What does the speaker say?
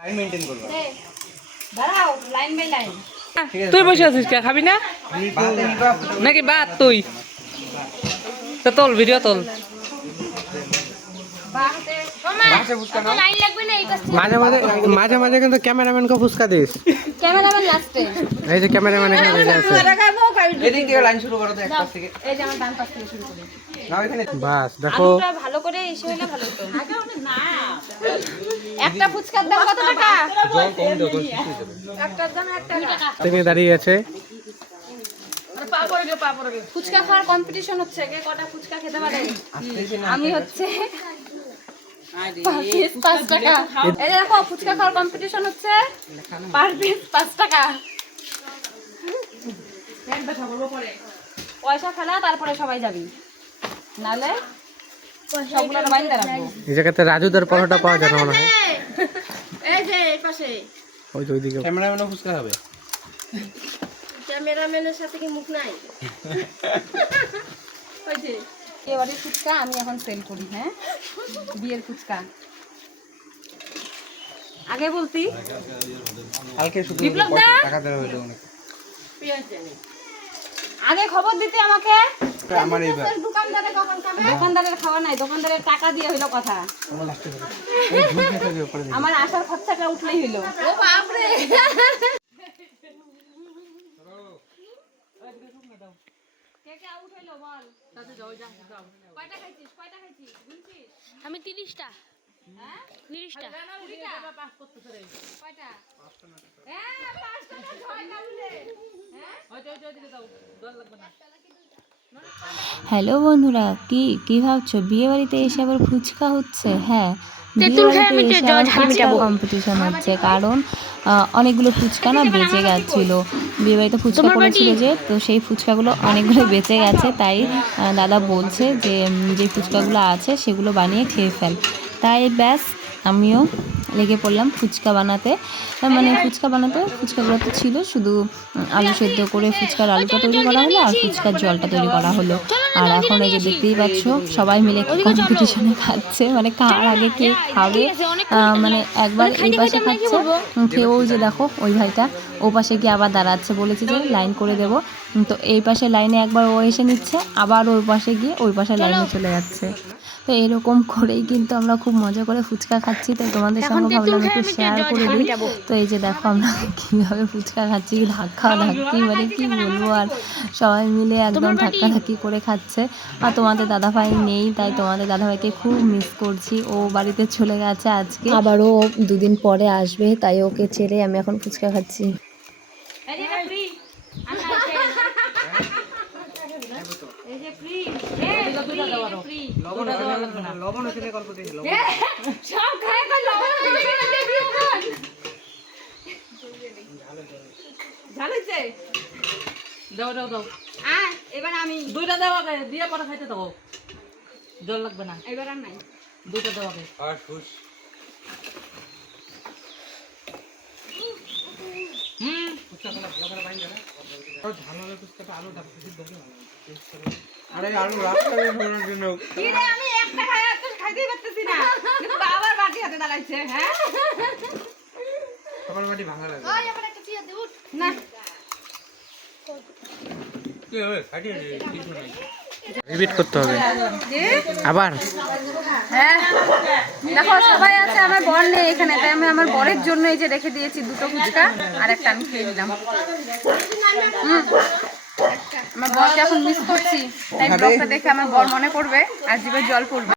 Line maintain করব। দাঁড়াও, line by line. তুই বসে আছিস কে? খাবি না নাকি ভাত? তুই তো তোল, ভিডিও তোল। মাঝে মাঝে মাঝে মাঝে কিন্তু ক্যামেরাম্যানকে ফুচকা দিস। ক্যামেরাম্যান লাস্টে। এই যে ক্যামেরাম্যান এখানে বসে আছে। এদিক থেকে লাইন শুরু করো তো এক পাশ থেকে। এই যে আমার ডান পাশ থেকে শুরু করি। নাও এখানে বাস দেখো, আলুটা ভালো করে এসে হলে ভালো হতো। একটা ফুচকার দাম কত টাকা? জল কম দাও তো শিশু যাবে। একটার দাম 1 টাকা। তিনি দাঁড়িয়ে আছে। ফুচকা খাওয়ার কম্পিটিশন হচ্ছে, কে কটা ফুচকা খেতে পারে। আমি হচ্ছে 5 টাকা। এই যে দেখো, ফুচকা খাওয়ার কম্পিটিশন হচ্ছে, পার পিস 5 টাকা। পয়সা ফেলা, তারপরে সবাই যাবি, নালে সবগুলো বাইন্দা রাখবো। এই জায়গাতে রাজুদার পরোটা পাওয়া যায় না মনে হয়। এই যে এই পাশে ওই যে ওইদিকে ক্যামেরাম্যানও ফুচকা খাবে। ক্যামেরাম্যানের সাথে কি মুখ নাই? ওই যে এবারে ফুচকা আমি এখন সেল করি। হ্যাঁ, বিয়ের ফুচকা আগে বলতি। কালকে শুধু বিপ্লব দা, টাকা দেওয়া হলো অনেক। আগে খবর দিতে আমাকে। আমার এইবার দোকানদারের খাওয়া নাই, দোকানদারের টাকা দিয়ে হইলো কথা। আমার লাস্টে হবে। এই ঝুল খেতে হবে পরে। আমার আসার খরচাটা উঠলেই হইলো। ও বাপ রে, কে কে আউট হইলো বল। কয়টা খাইছিস? কয়টা খাইছিস? গুনছিস? আমি 30টা। হ্যাঁ, 30টা। পাস করতেছ রে। কয়টা? 5টা না। হ্যাঁ, 5টা না 6টা বলে। হ্যাঁ, ওই দিকে দাও, দল লাগবে না। হ্যালো বন্ধুরা, কি ভাবছো বিয়ে বাড়িতে এসে আবার ফুচকা হচ্ছে? হ্যাঁ, তেঁতুল খেয়ে আমি ঝাল মিটাবো। কম্পিটিশন হচ্ছে, কারণ অনেকগুলো ফুচকা না বেঁচে গেছিলো। বিয়ে বাড়িতে ফুচকা করেছিল যে, তো সেই ফুচকাগুলো অনেকগুলো বেঁচে গেছে। তাই দাদা বলছে যে যে ফুচকাগুলো আছে সেগুলো বানিয়ে খেয়ে ফেল। তাই ব্যাস আমিও লেগে পড়লাম ফুচকা বানাতে। ফুচকাগুলো তো ছিল, শুধু আলু সেদ্ধ করে ফুচকার আলুটা তৈরি করা হলো আর ফুচকার জলটা তৈরি করা হলো। আর এখন এই যে দেখতেই পাচ্ছ, সবাই মিলে কম্পিটিশনে খাচ্ছে, মানে কার আগে কে খাবে। মানে একবার এই পাশে খাচ্ছে, কেউ যে দেখো ওই ভাইটা ও পাশে গিয়ে আবার দাঁড়াচ্ছে, বলেছে যে লাইন করে দেবো। তো এই পাশে লাইনে একবার ও এসে নিচ্ছে, আবার ওই পাশে গিয়ে ওই পাশে লাইনে চলে যাচ্ছে। তো এরকম করেই কিন্তু আমরা খুব মজা করে ফুচকা খাচ্ছি। তাই তোমাদের সঙ্গে ভাবলাম একটু শেয়ার করে দিই। তো এই যে দেখো আমরা কীভাবে ফুচকা খাচ্ছি, ধাক্কি, মানে কি বলবো। আর সবাই মিলে একদম ধাক্কি করে খাচ্ছে। আর তোমাদের দাদাভাই নেই, তাই তোমাদের দাদাভাইকে খুব মিস করছি। ও বাড়িতে চলে গেছে আজকে, আবারও 2 দিন পরে আসবে, তাই ওকে ছেড়ে আমি এখন ফুচকা খাচ্ছি। এই যে ফ্রি, এই যে ফ্রি, ফ্রি লবণ হচ্ছে কল করতে ছিল। সব খায় কই লবণ দিও কোন জানেছে। দাও। এবার আমি 2টা দাও আগে, দিয়ে পরে খাইতে দাও। জল লাগবে না। এবার আর নাই। 2টা দাও আগে। আর খুশ। ফুচকা ভালো করে বাইন না। আর ঝাল হবে ফুচকাটা, আলুটা সিদ্ধ হবে ভালো। আরে আলু রাস্তা দিয়ে ঢোকানোর জন্য। কি রে, আমি একটা খাইতেই পারতেছি না, কিন্তু বাবার বাটি হাতে দাঁড়াইছে। হ্যাঁ, সকাল বাটি ভাঙা লাগে। ওই আমার একটা চিয়া দে, উঠ না। কি হবে? ফাটিয়ে কিছু নাই। রিপিট করতে হবে আবার। হ্যাঁ, দেখো সবাই আছে, আমার বর নেই এখানে, তাই আমি আমার বরের জন্য এই যে রেখে দিয়েছি 2টো ফুচকা, আর একটা আমি খেয়ে নিলাম। আমার বরকে এখন মিস করছি, তাই ব্লগটা দেখে আমার বর মনে পড়বে আর জিভে জল পড়বে।